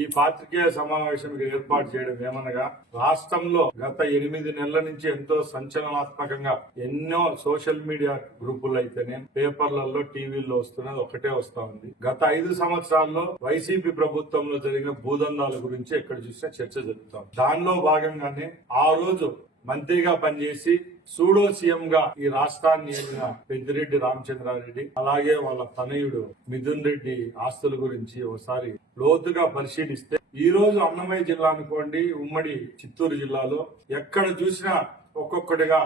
ఈ పాత్రికేయ సమావేశానికి ఏర్పాటు చేయడం ఏమనగా, రాష్ట్రంలో గత 8 నెలల నుంచి ఎంతో సంచలనాత్మకంగా ఎన్నో సోషల్ మీడియా గ్రూపుల్లో అయితేనే, పేపర్లలో, టీవీల్లో వస్తున్నది ఒకటే వస్తా ఉంది. గత 5 సంవత్సరాల్లో వైసీపీ ప్రభుత్వంలో జరిగిన భూదందాల గురించి ఎక్కడ చూసినా చర్చ జరుగుతాం. దానిలో భాగంగానే ఆ రోజు మంత్రిగా పనిచేసి సూడో సీఎం గా ఈ రాష్ట్రాన్ని ఏలిన పెద్దిరెడ్డి రామచంద్రారెడ్డి, అలాగే వాళ్ళ తనయుడు మిథున్ రెడ్డి ఆస్తుల గురించి ఒకసారి లోతుగా పరిశీలిస్తే, ఈ రోజు అన్నమయ్య జిల్లా అనుకోండి, ఉమ్మడి చిత్తూరు జిల్లాలో ఎక్కడ చూసినా ఒక్కొక్కటిగా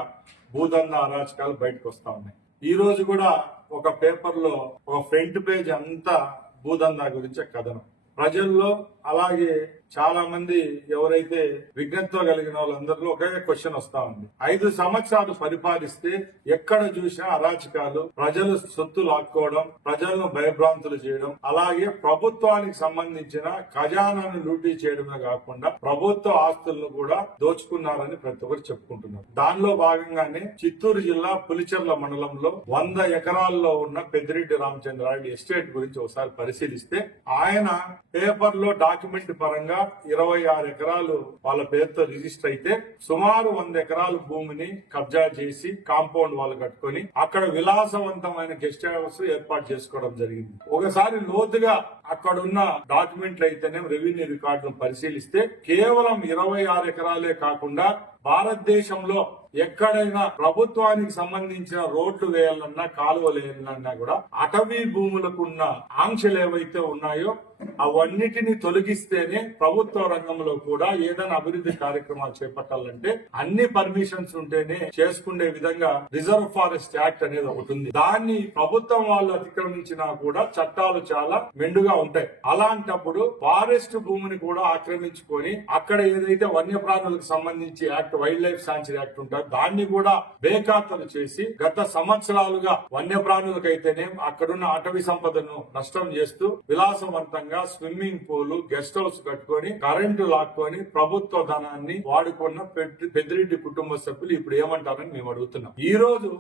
భూదంద అరాచకాలు బయటకు వస్తా ఉన్నాయి. ఈ రోజు కూడా ఒక పేపర్ లో ఒక ఫ్రంట్ పేజ్ అంతా భూదందా గురించే కథనం. ప్రజల్లో అలాగే చాలా మంది ఎవరైతే విజ్ఞతతో కలిగిన వాళ్ళందరిలో ఒకే క్వశ్చన్ వస్తా ఉంది. 5 సంవత్సరాలు పరిపాలిస్తే ఎక్కడ చూసినా అరాచకాలు, ప్రజలు సొత్తు లాక్కోవడం, ప్రజలను భయభ్రాంతులు చేయడం, అలాగే ప్రభుత్వానికి సంబంధించిన ఖజానాను లూటీ చేయడమే కాకుండా ప్రభుత్వ ఆస్తులను కూడా దోచుకున్నారని ప్రతి ఒక్కరు చెప్పుకుంటున్నారు. దానిలో భాగంగానే చిత్తూరు జిల్లా పులిచెర్ల మండలంలో 100 ఎకరాల్లో ఉన్న పెద్దిరెడ్డి రామచంద్రారెడ్డి ఎస్టేట్ గురించి ఒకసారి పరిశీలిస్తే, ఆయన పేపర్ లో డాక్యుమెంట్ పరంగా 26 ఎకరాలు వాళ్ళ పేరుతో రిజిస్టర్ అయితే, సుమారు 100 ఎకరాల భూమిని కబ్జా చేసి కాంపౌండ్ వాళ్ళు కట్టుకొని అక్కడ విలాసవంతమైన గెస్ట్ హౌస్ ఏర్పాటు చేసుకోవడం జరిగింది. ఒకసారి లోతుగా అక్కడున్న డాక్యుమెంట్లు అయితేనే, రెవెన్యూ రికార్డును పరిశీలిస్తే కేవలం 26 ఎకరాలే కాకుండా భారతదేశంలో ఎక్కడైనా ప్రభుత్వానికి సంబంధించిన రోడ్లు వేయాలన్నా, కాలువలు వేయాలన్నా కూడా అటవీ భూములకున్న ఆంక్షలు ఏవైతే ఉన్నాయో అవన్నిటిని తొలగిస్తేనే ప్రభుత్వ రంగంలో కూడా ఏదైనా అభివృద్ధి కార్యక్రమాలు చేపట్టాలంటే అన్ని పర్మిషన్స్ ఉంటేనే చేసుకునే విధంగా రిజర్వ్ ఫారెస్ట్ యాక్ట్ అనేది ఒకటి ఉంది. దాన్ని ప్రభుత్వం వాళ్ళు అతిక్రమించినా కూడా చట్టాలు చాలా మెండుగా ఉంటాయి. అలాంటప్పుడు ఫారెస్ట్ భూమిని కూడా ఆక్రమించుకొని అక్కడ ఏదైతే వన్యప్రాణులకు సంబంధించి act, wild life sanctuary act ఉంటారో దాన్ని కూడా బేఖాతరు చేసి గత సంవత్సరాలుగా వన్యప్రాణులకైతేనే అక్కడున్న అటవీ సంపదను నష్టం చేస్తూ విలాసవంతంగా స్విమ్మింగ్ పూల్, గెస్ట్ హౌస్ కట్టుకొని కరెంటు లాక్కొని ప్రభుత్వ ధనాన్ని వాడుకున్న పెద్దిరెడ్డి కుటుంబ సభ్యులు ఇప్పుడు ఏమంటారని మేము అడుగుతున్నాం. ఈ రోజు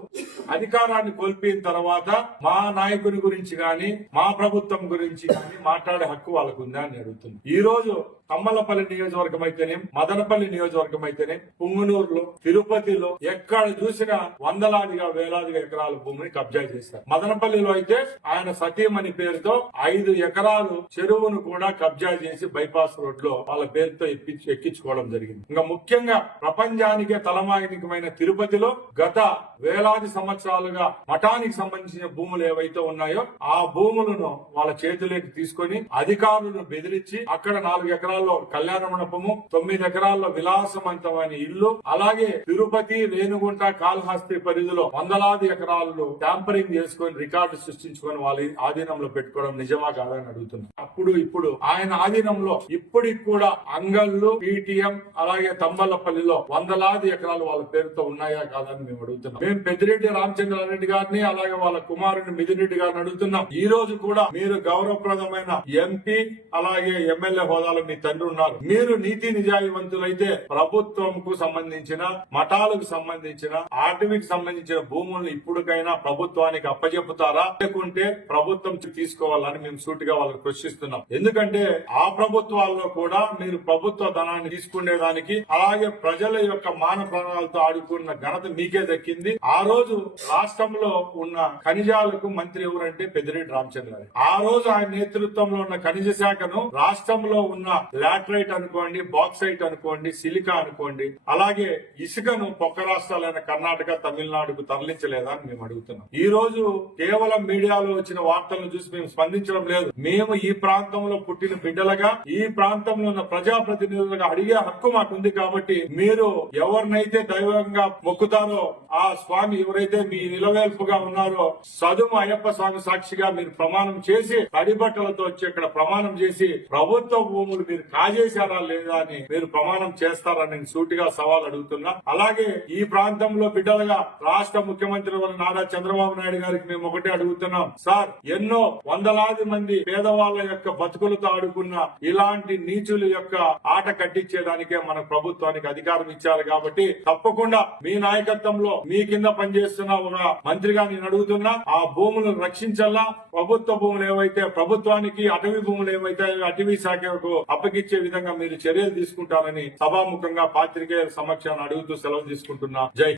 అధికారాన్ని కోల్పోయిన తర్వాత మా నాయకుని గురించి గాని, మా ప్రభుత్వం గురించి గాని మాట్లాడే హక్కు వాళ్ళకు ఉందా అని అడుగుతున్నాం. ఈ రోజు తమ్మలపల్లి నియోజకవర్గం అయితేనే, మదనపల్లి నియోజకవర్గం అయితేనే, పుంగనూరులో, తిరుపతిలో ఎక్కడ చూసినా వందలాదిగా వేలాదిగా ఎకరాల భూమిని కబ్జా చేశారు. మదనపల్లిలో అయితే ఆయన సతీమణి పేరుతో 5 ఎకరాలు చెరువును కూడా కబ్జా చేసి బైపాస్ రోడ్ లో వాళ్ళ పేరుతో ఎక్కించుకోవడం జరిగింది. ఇంకా ముఖ్యంగా ప్రపంచానికే తలమానికమైన తిరుపతిలో గత వేలాది సంవత్సరాలుగా మఠానికి సంబంధించిన భూములు ఏవైతే ఉన్నాయో ఆ భూములను వాళ్ళ చేతిలోకి తీసుకొని అధికారులను బెదిరించి అక్కడ 4 ఎకరాల్లో కళ్యాణ మండపము, 9 ఎకరాల్లో విలాసవంతమైన ఇల్లు, అలాగే తిరుపతి, రేణుగుంట, కాళహస్తి పరిధిలో వందలాది ఎకరాలు ట్యాంపరింగ్ చేసుకొని రికార్డు సృష్టించుకొని వాళ్ళ ఆధీనంలో పెట్టుకోవడం నిజమా కాదని అడుగుతున్నాం. అప్పుడు ఇప్పుడు ఆయన ఆధీనంలో ఇప్పటికి కూడా అంగళ్ళు, పీటీఎం, అలాగే తంబలపల్లిలో వందలాది ఎకరాలు వాళ్ళ పేరుతో ఉన్నాయా కాదని మేము అడుగుతున్నాం. మేము పెద్దిరెడ్డి రామచంద్రారెడ్డి గారిని, అలాగే వాళ్ళ కుమారుని మిథున్ రెడ్డి గారిని అడుగుతున్నాం. ఈ రోజు కూడా మీరు గౌరవప్రదమైన ఎంపీ అలాగే ఎమ్మెల్యే హోదాలో మీ తండ్రి ఉన్నారు. మీరు నీతి నిజాయివంతులైతే ప్రభుత్వంకు సంబంధించిన, మఠాలకు సంబంధించిన, అటవీకి సంబంధించిన భూములను ఇప్పటికైనా ప్రభుత్వానికి అప్పచెప్పుతారా, లేకుంటే ప్రభుత్వం తీసుకోవాలని మేము సూటిగా వాళ్ళకి ప్రశ్నిస్తున్నాం. ఎందుకంటే ఆ ప్రభుత్వాల్లో కూడా మీరు ప్రభుత్వ ధనాన్ని తీసుకునేదానికి, అలాగే ప్రజల యొక్క మాన ప్రాణాలతో ఆడుకున్న ఘనత మీకే దక్కింది. ఆ రోజు రాష్ట్రంలో ఉన్న ఖనిజాలకు మంత్రి ఎవరంటే పెద్దిరెడ్డి రామచంద్రారెడ్డి. ఆ రోజు ఆయన నేతృత్వంలో ఉన్న ఖనిజ శాఖను రాష్ట్రంలో ఉన్న లాటరైట్ అనుకోండి, బాక్సైట్ అనుకోండి, సిలికా అనుకోండి, అలాగే ఇసుకను పక్క రాష్ట్రాలైన కర్ణాటక, తమిళనాడుకు తరలించలేదా అని మేము అడుగుతున్నాం. ఈ రోజు కేవలం మీడియాలో వచ్చిన వార్తలను చూసి మేము స్పందించడం లేదు. మేము ఈ ప్రాంతంలో పుట్టిన బిడ్డలుగా, ఈ ప్రాంతంలో ఉన్న ప్రజాప్రతినిధులుగా అడిగే హక్కు మాకుంది. కాబట్టి మీరు ఎవరినైతే దైవంగా మొక్కుతారో ఆ స్వామి ఎవరైతే మీ నిలవేల్పుగా ఉన్నారో సదుము అయ్యప్ప స్వామి సాక్షిగా మీరు ప్రమాణం చేసి, తడిబట్టలతో వచ్చి ఇక్కడ ప్రమాణం చేసి ప్రభుత్వ భూములు మీరు కాజేశారా లేదా అని మీరు ప్రమాణం చేస్తారని సూటిగా సవాల్ అడుగుతున్నా. అలాగే ఈ ప్రాంతంలో బిడ్డలుగా రాష్ట్ర ముఖ్యమంత్రి నారా చంద్రబాబు నాయుడు గారికి మేము ఒకటే అడుగుతున్నాం. సార్, ఎన్నో వందలాది మంది పేదవాళ్ళ యొక్క బతుకులతో ఆడుకున్న ఇలాంటి నీచుల యొక్క ఆట కట్టించేదానికే మన ప్రభుత్వానికి అధికారం ఇచ్చారు కాబట్టి తప్పకుండా మీ నాయకత్వంలో మీ కింద పనిచేస్తున్న ఒక మంత్రిగా నేను అడుగుతున్నా, ఆ భూములను రక్షించాలా. ప్రభుత్వ భూములు ఏవైతే ప్రభుత్వానికి, అటవీ భూములు ఏవైతే అటవీ శాఖకు అప్పగించే విధంగా మీరు చర్యలు తీసుకుంటారని సభాముఖంగా పాత్రికేయుల సమక్షాన్ని అడుగుతూ సెలవు తీసుకుంటున్నా. జై